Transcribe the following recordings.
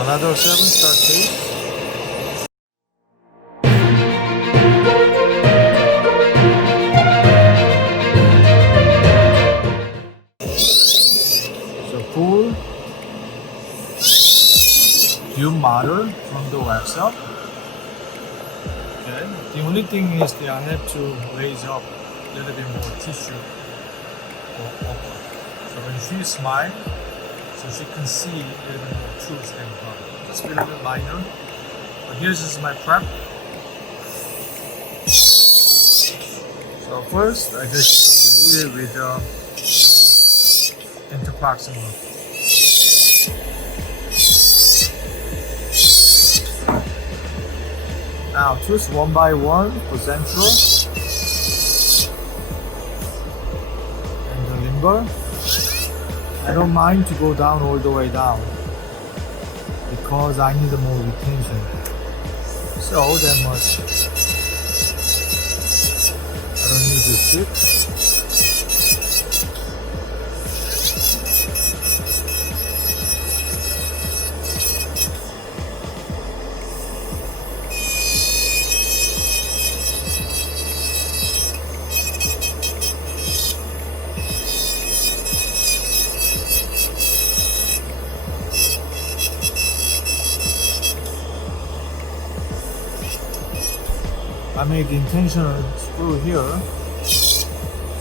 another 7-star case. So full tube model from the wax up. Okay. The only thing is that I have to raise up a little bit more tissue for upper. So when she smiles, so she can see a little bit more truth than her. Just a little bit minor. But here's just my prep. So first, I just delete it with interproximal. Now choose one by one for central and the limber. I don't mind to go down all the way down because I need more retention. So that much. I don't need this tip. I made the intentional screw here so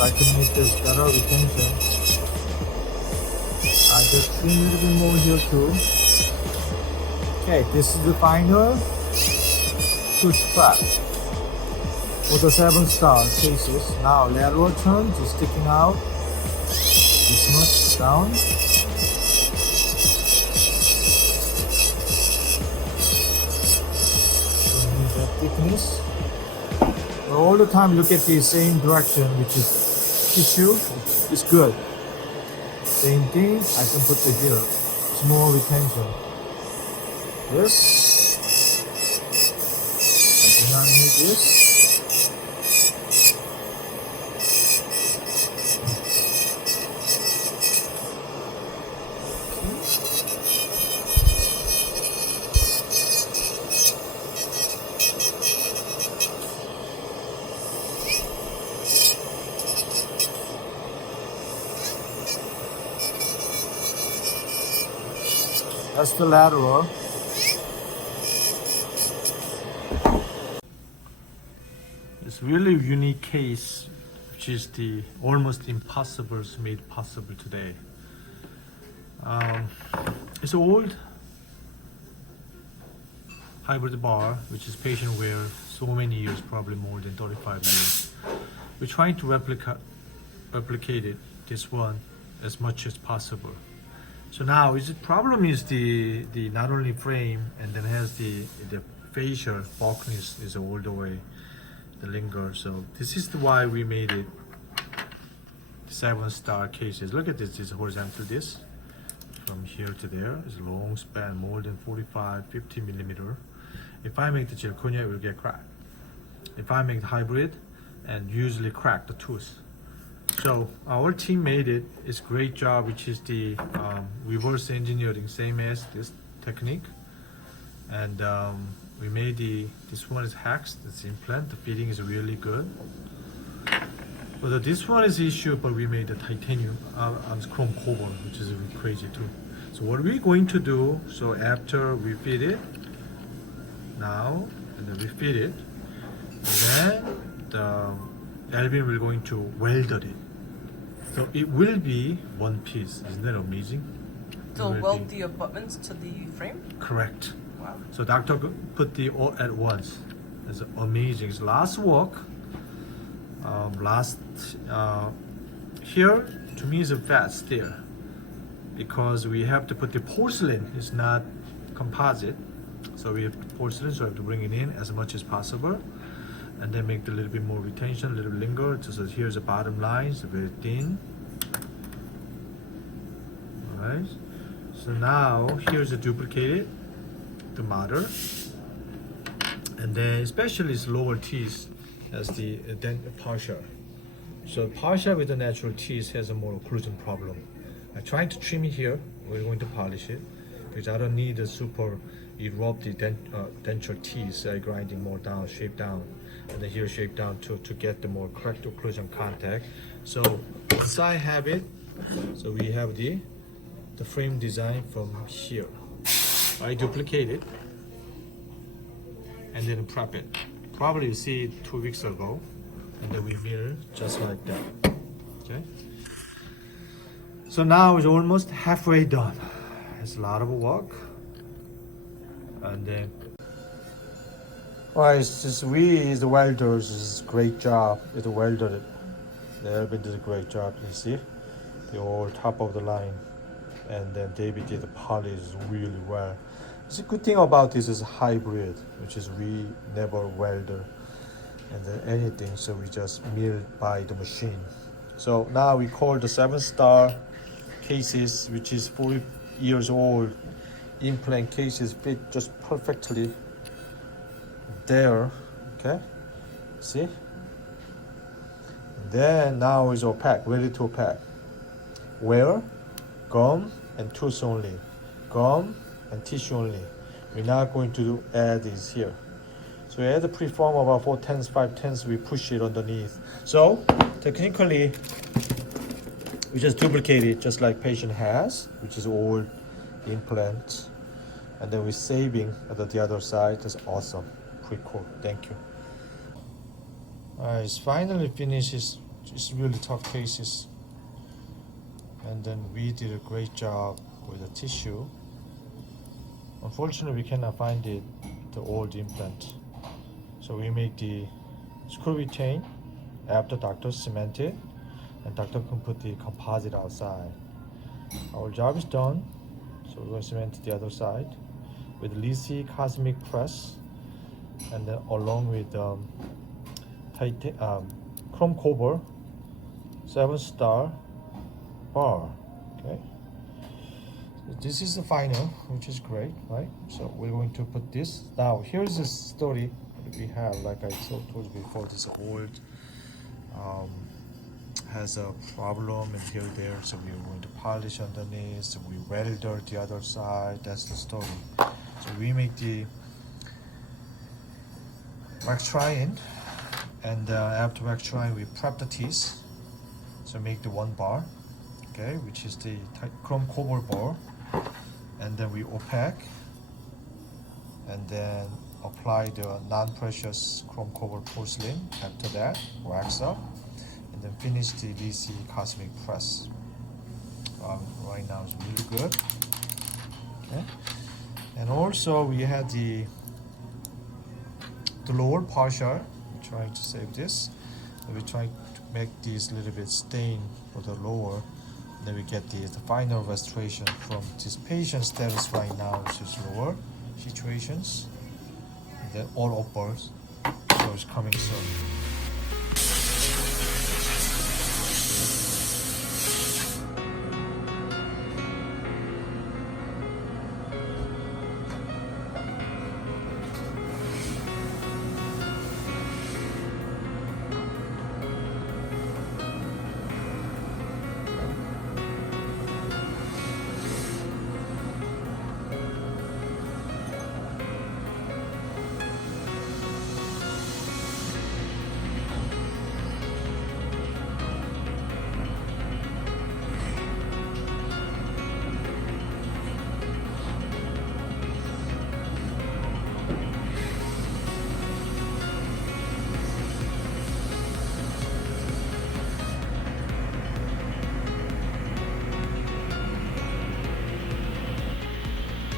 I can make this better retention. I just trim a little bit more here too. Okay, this is the final tooth prep for the 7-star cases. Now lateral turn to sticking out this much down. Don't need that thickness. All the time look at the same direction, which is tissue. It's good. Same thing, I can put it here. It's more retention. This. I do not need this. That's the lateral. It's really unique case, which is the almost impossible made possible today. It's old hybrid bar, which is patient wear so many years, probably more than 35 years. We're trying to replicate it, this one, as much as possible. So now, the problem is the not only frame and then has the facial bulkiness is all the way the linger. So this is why we made it 7-star cases. Look at this is horizontal disc from here to there. It's a long span, more than 45-50 millimeter. If I make the zirconia, it will get cracked. If I make the hybrid, and usually crack the tooth. So our team made it. It's a great job, which is the reverse engineering, same as this technique. And we made this one is hex, this implant. The fitting is really good. Although this one is issue, but we made the titanium on chrome cobalt, which is really crazy too. So what we're going to do, so after we fit it, now, and then we fit it, and then the Alvin will going to weld it. So it will be one piece. Isn't that amazing? So weld the abutments to the frame? Correct. Wow. So doctor put the all at once. It's amazing. It's last work. Here to me is a fast there because we have to put the porcelain. It's not composite. So we have porcelain, so I have to bring it in as much as possible. And then make a little bit more retention, a little linger. So here's the bottom line, it's very thin. Alright. So now here's the duplicated, the model. And then especially its lower teeth has the partial. So partial with the natural teeth has a more occlusion problem. I'm trying to trim it here. We're going to polish it. because I don't need a super erupted denture teeth grinding more down, shape down, and then here shape down to get the more correct occlusion contact. So once I have it, so we have the frame design from here. I duplicate it and then prep it. Probably you see it 2 weeks ago, and then we mirror just like that. Okay. So now it's almost halfway done. It's a lot of work, and then. Alright, since we the welders is great job. It's a welder. David did a great job. You see, the all top of the line, and then David did the polish really well. The good thing about this is hybrid, which is we never welder and then anything, so we just mill by the machine. So now we call the 7-star cases, which is 40 years old implant cases, fit just perfectly there. Okay, see. Then now is opaque, ready to opaque. Where? Gum and tooth only. Gum and tissue only. We're not going to add this here. So we add the preform about 4/10, 5/10, we push it underneath. So technically, we just duplicate it just like patient has, which is old implant. And then we're saving at the other side. That's awesome. Pretty cool. Thank you. Alright, it's finally finished. It's really tough cases. And then we did a great job with the tissue. Unfortunately, we cannot find the old implant. So we make the screw retain after doctor cement it, and doctor can put the composite outside. Our job is done. So we're going to cement the other side with Lisi Cosmic Press, and then along with chrome cover 7-star bar. Okay, so this is the final, which is great, right? So we're going to put this now. Here's the story that we have. Like I told you before, this old has a problem and here there, so we're going to polish underneath, so we weld the other side. That's the story. So we make the wax trying, and after wax trying we prep the teeth, so make the 1 bar, okay, which is the chrome cover bar, and then we opaque, and then apply the non-precious chrome cover porcelain. After that, wax up, and then finish the DC Cosmic Press. Right now it's really good. Okay, and also we had the lower partial. We're trying to save this. And we're trying to make this a little bit stain for the lower. And then we get the final restoration from this patient status right now, which is lower situations. And then all upwards. So it's coming soon.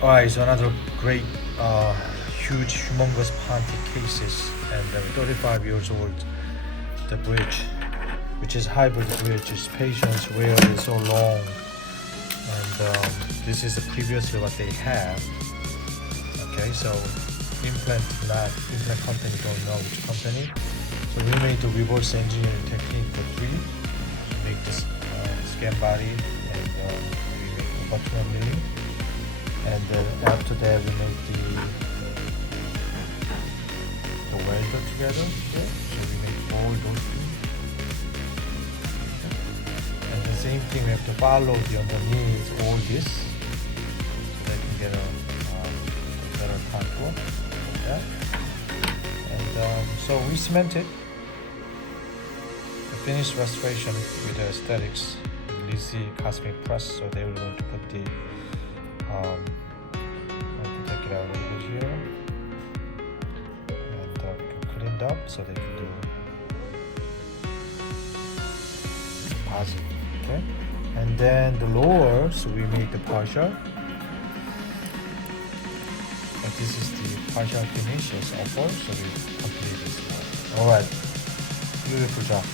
Alright, so another great, huge, humongous Pontic cases, and 35 years old. The bridge, which is hybrid bridge, is patients wear it so long, and this is the previously what they have. Okay, so implant company don't know which company. So we made the reverse engineering technique for 3. We make this scan body, and we make abutment milling. And then after that we make the welder together. Okay? So we make all those 2. Okay? And the same thing, we have to follow the underneath all this, so that can get So we cemented the finished restoration with the aesthetics, Lizzy cosmic press. So they were going to put the going to take it out a little bit here and cleaned up so they can do positive. Okay, and then the lower, so we made the partial. And this is the partial finish as offer, so we complete this one. Alright, beautiful job.